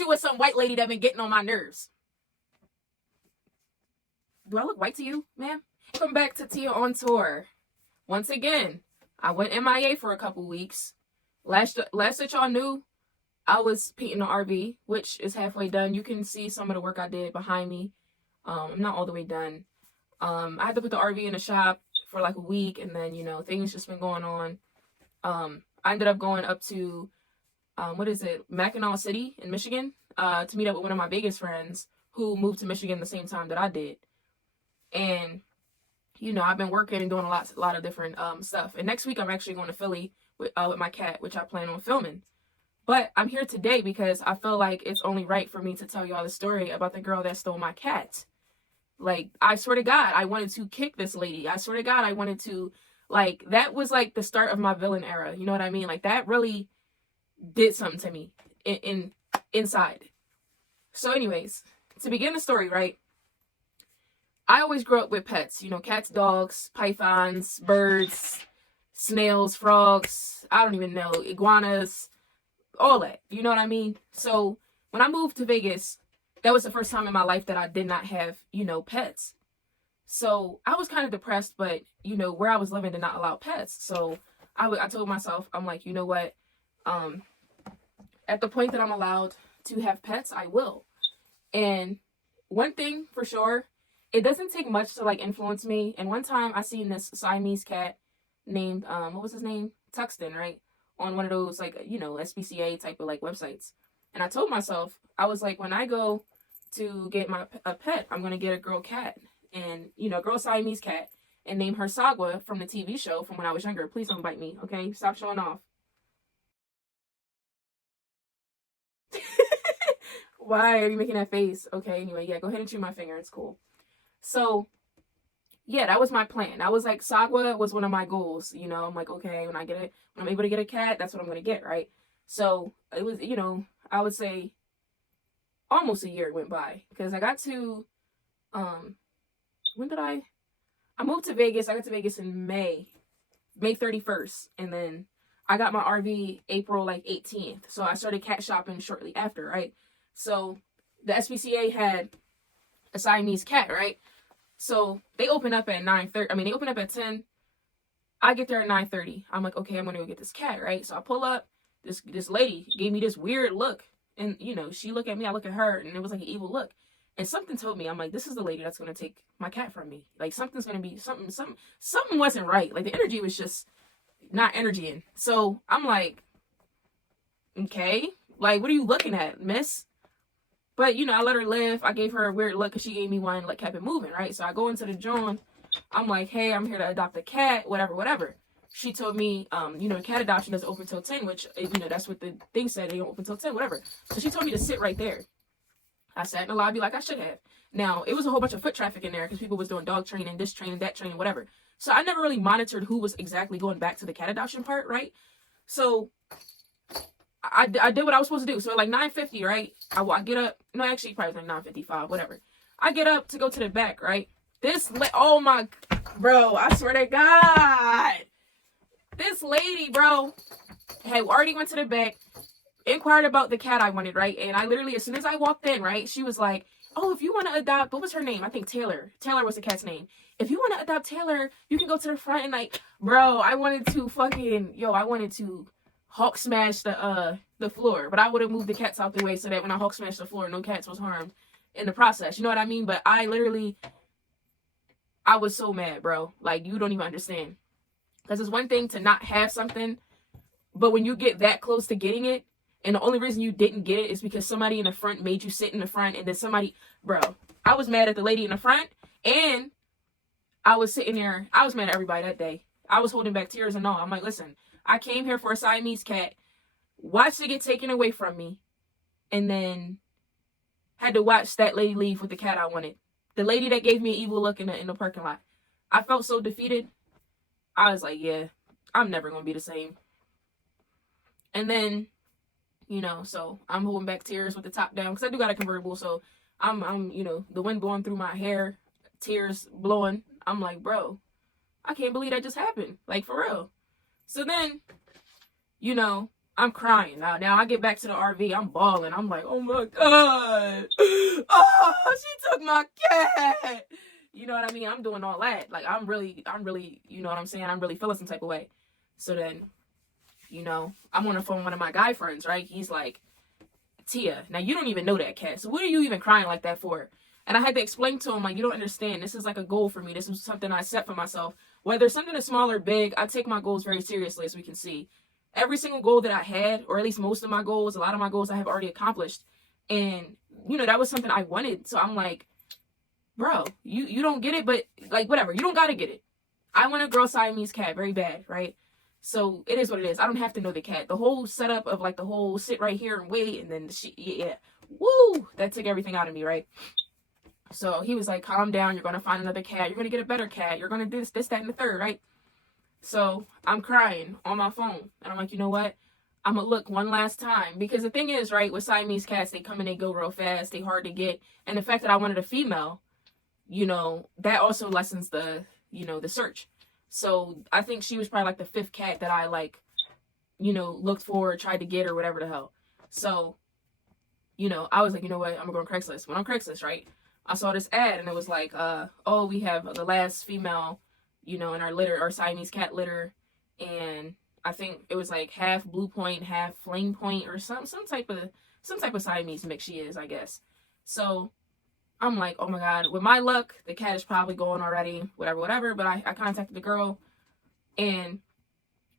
you with some white lady that been getting on my nerves. Do I look white to you, ma'am? Welcome back to Tia on Tour. Once again, I went MIA for a couple weeks. Last that y'all knew, I was painting the RV, which is halfway done. You can see some of the work I did behind me. I'm not all the way done. I had to put the RV in the shop for like a week, and then, you know, things just been going on. I ended up going up to, Mackinac City in Michigan, to meet up with one of my biggest friends who moved to Michigan the same time that I did. And, you know, I've been working and doing a lot of different stuff. And next week I'm actually going to Philly with my cat, which I plan on filming. But I'm here today because I feel like it's only right for me to tell y'all the story about the girl that stole my cat. Like, I swear to God, I wanted to kick this lady. I swear to God, I wanted to, like, that was like the start of my villain era. You know what I mean? Like, that really did something to me inside. So anyways, to begin the story, right? I always grew up with pets, you know, cats, dogs, pythons, birds, snails, frogs, I don't even know, iguanas, all that, you know what I mean? So when I moved to Vegas, that was the first time in my life that I did not have, you know, pets. So I was kind of depressed, but, you know, where I was living did not allow pets. So I told myself, I'm like, you know what? At the point that I'm allowed to have pets, I will. And one thing for sure, it doesn't take much to like influence me. And one time I seen this Siamese cat named, what was his name? Tuxton, right? On one of those like, you know, SPCA type of like websites. And I told myself, I was like, when I go to get a pet, I'm going to get a girl cat and, you know, a girl Siamese cat and name her Sagwa from the TV show from when I was younger. Please don't bite me. Okay. Stop showing off. Why are you making that face? Okay. Anyway, yeah, go ahead and chew my finger. It's cool. So, yeah, that was my plan. I was like, Sagwa was one of my goals. You know, I'm like, okay, when I'm able to get a cat, that's what I'm going to get, right? So, it was, you know, I would say almost a year went by. Because I got to, when did I moved to Vegas. I got to Vegas in May 31st. And then I got my RV April, like, 18th. So, I started cat shopping shortly after, right? So, the SPCA had a Siamese cat, right? So they open up at 9:30. I mean, they open up at 10. I get there at 9:30. I'm like, okay, I'm gonna go get this cat, right? So I pull up. This lady gave me this weird look, and you know, she looked at me, I look at her, and it was like an evil look. And something told me, I'm like, this is the lady that's gonna take my cat from me. Like something's gonna be something wasn't right. Like the energy was just not energying. So I'm like, okay, like what are you looking at, miss? But, you know, I let her live. I gave her a weird look because she gave me one, like, kept it moving, right? So I go into the John. I'm like, hey, I'm here to adopt a cat, whatever. She told me, you know, cat adoption is open till 10, which, you know, that's what the thing said. They don't open till 10, whatever. So she told me to sit right there. I sat in the lobby like I should have. Now, it was a whole bunch of foot traffic in there because people was doing dog training, this training, that training, whatever. So I never really monitored who was exactly going back to the cat adoption part, right? So I did what I was supposed to do. So like 9:50, right? I get up. No, actually, probably like 9:55, whatever. I get up to go to the back, right? Oh my, bro, I swear to God. This lady, bro, had already went to the back, inquired about the cat I wanted, right? And I literally, as soon as I walked in, right, she was like, oh, if you want to adopt, what was her name? I think Taylor. Taylor was the cat's name. If you want to adopt Taylor, you can go to the front. And like, bro, I wanted to Hulk smash the floor, but I would have moved the cats out the way so that when I Hulk smashed the floor, no cats was harmed in the process. You know what I mean? But I was so mad, bro. Like, you don't even understand. Because it's one thing to not have something, but when you get that close to getting it, and the only reason you didn't get it is because somebody in the front made you sit in the front, and then bro, I was mad at the lady in the front, and I was sitting there, I was mad at everybody that day. I was holding back tears and all. I'm like, listen, I came here for a Siamese cat, watched it get taken away from me, and then had to watch that lady leave with the cat I wanted. The lady that gave me an evil look in the parking lot. I felt so defeated. I was like, yeah, I'm never going to be the same. And then, you know, so I'm holding back tears with the top down because I do got a convertible. So I'm, you know, the wind blowing through my hair, tears blowing. I'm like, bro, I can't believe that just happened. Like, for real. So then, you know, I'm crying now. Now I get back to the RV. I'm bawling. I'm like, oh my God. Oh, she took my cat. You know what I mean? I'm doing all that. Like, I'm really, you know what I'm saying? I'm really feeling some type of way. So then, you know, I'm on the phone with one of my guy friends, right? He's like, Tia, now you don't even know that cat. So what are you even crying like that for? And I had to explain to him, like, you don't understand. This is like a goal for me. This is something I set for myself. Whether something is small or big, I take my goals very seriously, as we can see. Every single goal that I had, or at least most of my goals, a lot of my goals I have already accomplished. And, you know, that was something I wanted. So I'm like, bro, you don't get it, but like, whatever. You don't got to get it. I want a girl Siamese cat very bad, right? So it is what it is. I don't have to know the cat. The whole setup of like the whole sit right here and wait. And then yeah. Woo! That took everything out of me, right? So he was like, calm down. You're going to find another cat. You're going to get a better cat. You're going to do this, that, and the third, right? So I'm crying on my phone. And I'm like, you know what? I'm going to look one last time. Because the thing is, right, with Siamese cats, they come and they go real fast. They hard to get. And the fact that I wanted a female, you know, that also lessens the, you know, the search. So I think she was probably like the 5th cat that I like, you know, looked for, tried to get, or whatever the hell. So, you know, I was like, you know what? I'm going to go on Craigslist. Went on Craigslist, right? I saw this ad and it was like, oh, we have the last female, you know, in our litter, our Siamese cat litter. And I think it was like half blue point, half flame point, or some type of Siamese mix she is, I guess. So I'm like, oh my God, with my luck, the cat is probably going already, whatever. But I contacted the girl and,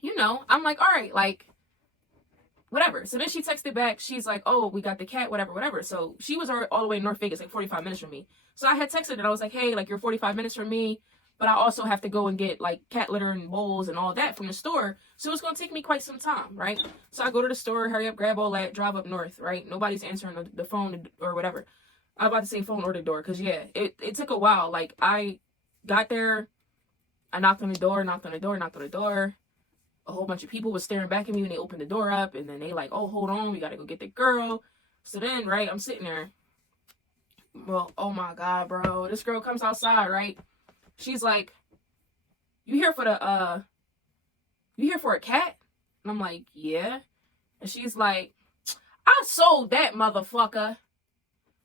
you know, I'm like, all right, like, whatever. So then she texted back. She's like, oh, we got the cat, whatever. So she was all the way in North Vegas, like 45 minutes from me. So I had texted her. I was like, hey, like, you're 45 minutes from me, but I also have to go and get like cat litter and bowls and all that from the store. So it's going to take me quite some time, right? So I go to the store, hurry up, grab all that, drive up north, right? Nobody's answering the phone or whatever. I'm about to say phone or the door because, yeah, it took a while. Like, I got there, I knocked on the door. A whole bunch of people was staring back at me when they opened the door up, and then they like, oh, hold on, we gotta go get the girl. So then, right, I'm sitting there. Well, oh my God, bro. This girl comes outside, right? She's like, you here for a cat? And I'm like, yeah. And she's like, I sold that motherfucker.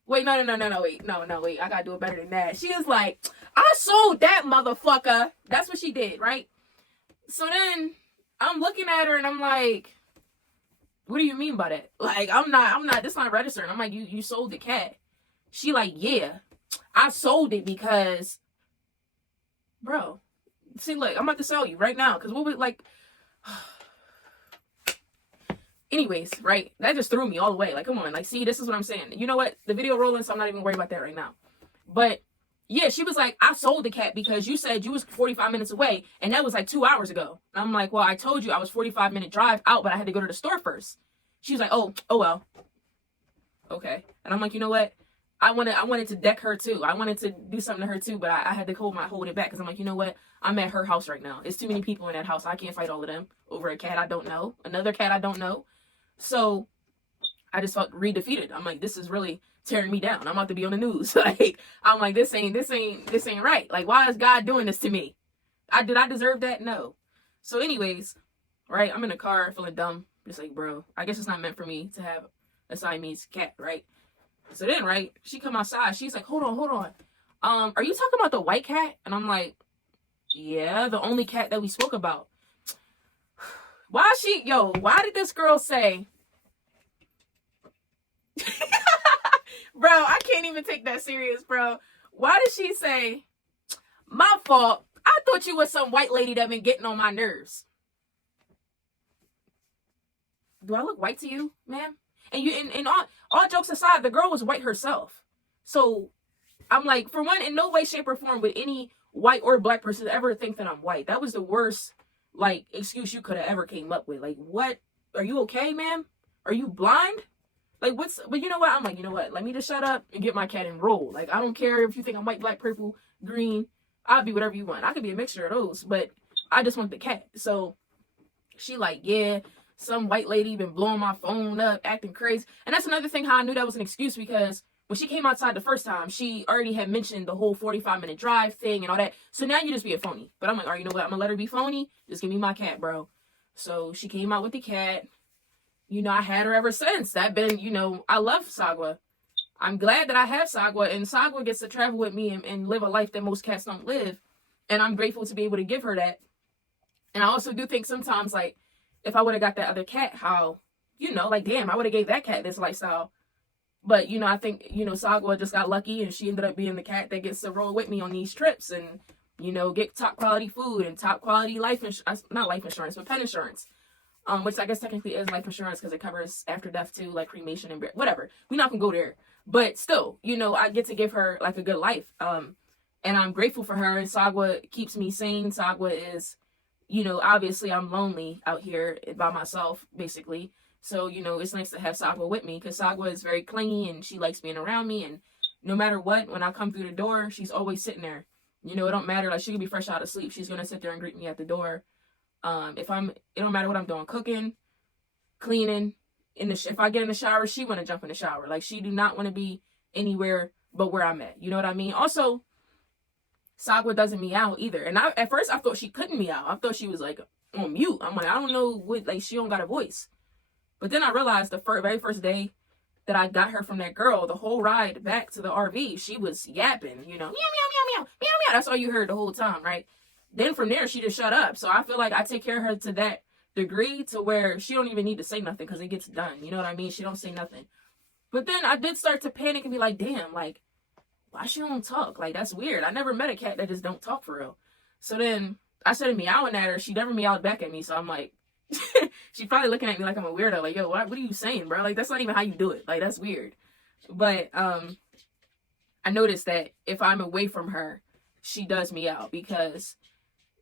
Wait, no, wait. I gotta do it better than that. She is like, I sold that motherfucker. That's what she did, right? So then I'm looking at her and I'm like, what do you mean by that? Like, I'm not, this not registering. I'm like, you sold the cat. She like, yeah, I sold it because, bro, see, look, I'm about to sell you right now. Cause what would like, anyways, right? That just threw me all the way. Like, come on, like, see, this is what I'm saying. You know what? The video rolling, so I'm not even worried about that right now. But yeah, she was like, I sold the cat because you said you was 45 minutes away, and that was like 2 hours ago. And I'm like, well, I told you I was 45-minute drive out, but I had to go to the store first. She was like, oh well. Okay. And I'm like, you know what? I wanted to deck her too. I wanted to do something to her too, but I had to hold it back because I'm like, you know what? I'm at her house right now. It's too many people in that house. I can't fight all of them over a cat I don't know, another cat I don't know. So I just felt re-defeated. I'm like, this is really tearing me down. I'm about to be on the news. Like, I'm like, this ain't right. Like, why is God doing this to me? Did I deserve that? No. So anyways, right, I'm in the car feeling dumb. Just like, bro, I guess it's not meant for me to have a Siamese cat, right? So then, right, she come outside. She's like, hold on. Are you talking about the white cat? And I'm like, yeah, the only cat that we spoke about. Why did this girl say, bro, I can't even take that serious, bro. Why did she say, my fault, I thought you was some white lady that been getting on my nerves? Do I look white to you, ma'am? And all jokes aside, the girl was white herself. So I'm like, for one, in no way, shape, or form would any white or black person ever think that I'm white. That was the worst, like, excuse you could have ever came up with. Like, what? Are you okay, ma'am? Are you blind? Like, but you know what? I'm like, you know what? Let me just shut up and get my cat and roll. Like, I don't care if you think I'm white, black, purple, green. I'll be whatever you want. I could be a mixture of those, but I just want the cat. So she like, yeah, some white lady been blowing my phone up, acting crazy. And that's another thing how I knew that was an excuse, because when she came outside the first time, she already had mentioned the whole 45-minute drive thing and all that. So now you just be a phony. But I'm like, all right, you know what? I'm going to let her be phony. Just give me my cat, bro. So she came out with the cat. you know, I had her ever since. That been, you know, I love Sagwa. I'm glad that I have Sagwa, and Sagwa gets to travel with me and live a life that most cats don't live. And I'm grateful to be able to give her that. And I also do think sometimes, like, if I would have got that other cat, how, you know, like, damn, I would have gave that cat this lifestyle. But, you know, I think, you know, Sagwa just got lucky, and she ended up being the cat that gets to roll with me on these trips and, you know, get top quality food and top quality not life insurance, but pet insurance. Which I guess technically is life insurance because it covers after death too, like cremation and whatever. We're not gonna go there. But still, you know, I get to give her like a good life. And I'm grateful for her. And Sagwa keeps me sane. Sagwa is, you know, obviously I'm lonely out here by myself, basically. So, you know, it's nice to have Sagwa with me because Sagwa is very clingy and she likes being around me. And no matter what, when I come through the door, she's always sitting there. You know, it don't matter. Like, she could be fresh out of sleep. She's going to sit there and greet me at the door. It don't matter what I'm doing, cooking, cleaning, if I get in the shower, she want to jump in the shower. Like, she do not want to be anywhere but where I'm at. You know what I mean? Also, Sagwa doesn't meow either. And at first I thought she couldn't meow. I thought she was like on mute. I'm like, I don't know what, like, she don't got a voice. But then I realized the very first day that I got her from that girl, the whole ride back to the RV, she was yapping, you know, meow, meow, meow, meow, meow, meow. That's all you heard the whole time, right? Then from there, she just shut up. So I feel like I take care of her to that degree to where she don't even need to say nothing because it gets done. You know what I mean? She don't say nothing. But then I did start to panic and be like, damn, like, why she don't talk? Like, that's weird. I never met a cat that just don't talk for real. So then I started meowing at her. She never meowed back at me. So I'm like, she's probably looking at me like I'm a weirdo. Like, yo, what are you saying, bro? Like, that's not even how you do it. Like, that's weird. But I noticed that if I'm away from her, she does meow because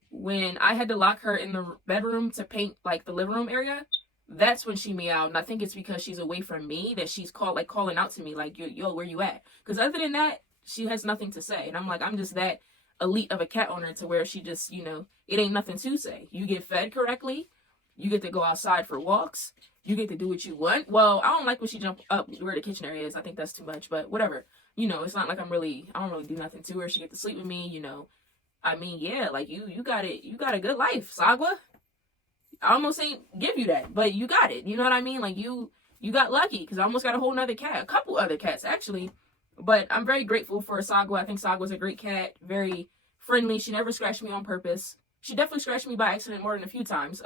when I had to lock her in the bedroom to paint like the living room area, that's when she meowed. And I think it's because she's away from me that she's calling out to me like, yo, where you at? Because other than that, she has nothing to say. And I'm like, I'm just that elite of a cat owner to where she just, you know, it ain't nothing to say. You get fed correctly. You get to go outside for walks. You get to do what you want. Well, I don't like when she jump up where the kitchen area is. I think that's too much, but whatever. You know, it's not like I don't really do nothing to her. She get to sleep with me, you know. I mean, yeah, like you got it. You got a good life, Sagwa. I almost ain't give you that, but you got it. You know what I mean? Like you got lucky because I almost got a whole nother cat, a couple other cats actually. But I'm very grateful for Sagwa. I think Sagwa's a great cat, very friendly. She never scratched me on purpose. She definitely scratched me by accident more than a few times.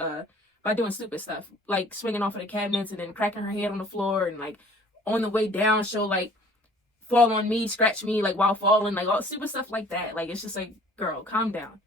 By doing stupid stuff like swinging off of the cabinets and then cracking her head on the floor and like on the way down she'll like fall on me, scratch me like while falling, like all stupid stuff like that. Like, it's just like, girl, calm down.